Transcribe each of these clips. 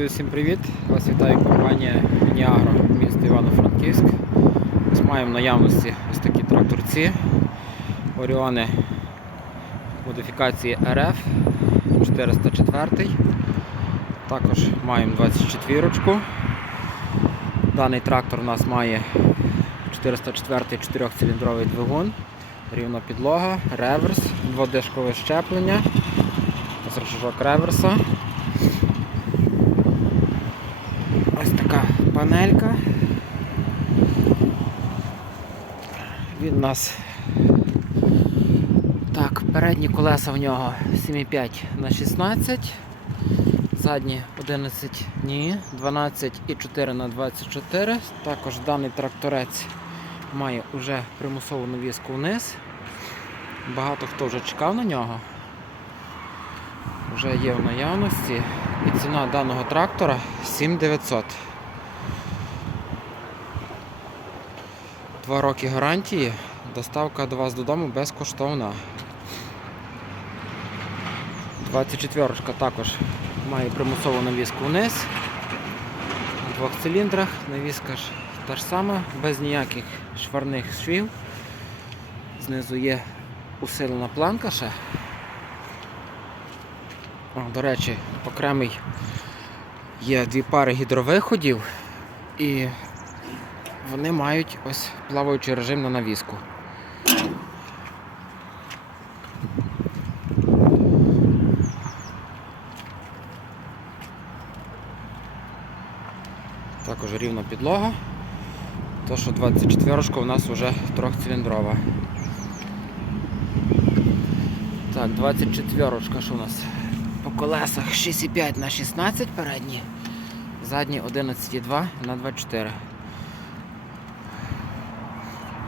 Друзі, всім привіт! Вас вітає компанія Ніагро місто Івано-Франківськ. Ось маємо в наявності ось такі тракторці. Оріони модифікації RF 404. Також маємо 24 ручку. Даний трактор у нас має 404 4-циліндровий двигун, рівна підлога, реверс, дводишкове щеплення, ось реверса. Ось така панелька. Він у нас так, передні колеса в нього 7,5 на 16, задні 11 ні, 12,4 на 24. Також даний тракторець має вже примусову навіску вниз. Багато хто вже чекав на нього. Вже є в наявності. І ціна даного трактора 7900. Два роки гарантії. Доставка до вас додому безкоштовна. 24 також має примусову навіску вниз. На двох циліндрах. Навіска ж та ж сама, без ніяких шварних швів. Знизу є усилена планка ще. О, до речі, окремий є дві пари гідровиходів і вони мають ось плаваючий режим на навіску. Також рівна підлога. То, що 24 у нас вже трьохциліндрова. Так, 24 що у нас по колесах 6,5 на 16 передні, задні 11,2 на 24.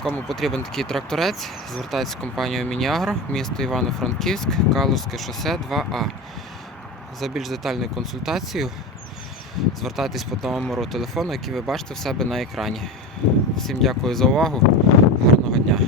Кому потрібен такий тракторець, звертайтеся в компанію Мініагро, місто Івано-Франківськ, Калузьке шосе 2А. За більш детальною консультацією звертайтесь по номеру телефону, який ви бачите в себе на екрані. Всім дякую за увагу. Гарного дня!